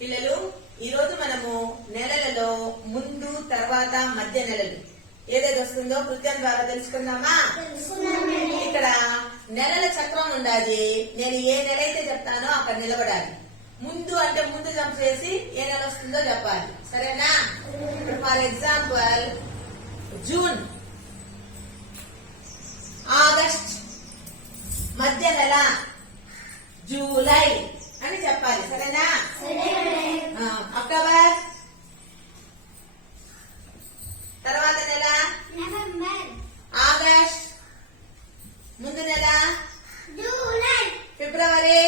పిల్లలు ఈ రోజు మనము నెలలలో ముందు తర్వాత మధ్య నెలలు. ఏదేది వస్తుందో కృత్యం ద్వారా తెలుసుకుందామా? ఇక్కడ నెలల చక్రం ఉండాలి. నేను ఏ నెల అయితే చెప్తానో అక్కడ నిలబడాలి. ముందు అంటే ముందు జంప్ చేసి ఏ నెల వస్తుందో చెప్పాలి. సరేనా? ఇప్పుడు ఫర్ ఎగ్జాంపుల్ జూన్ ఆగస్ట్ మధ్య నెల జూలై అని చెప్పాలి. సరేనా ఆ, అక్టోబర్ తర్వాత నెల ఆగస్ట్ ముందు నెల ఫిబ్రవరి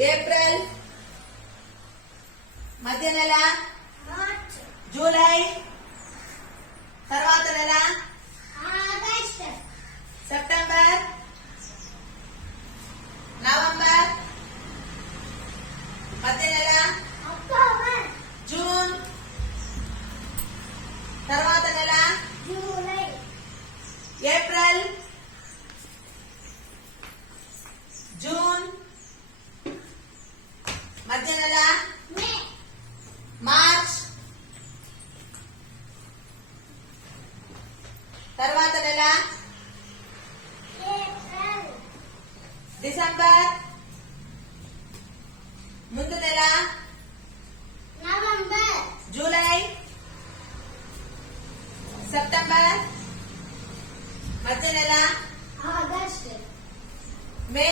ఏప్రిల్ మధ్య నెల జూలై తర్వాత నెల సెప్టెంబర్ నవంబర్ మధ్య నెల April? December? ముందు నెల నవంబర్ జూలై సెప్టెంబర్ మధ్య నెల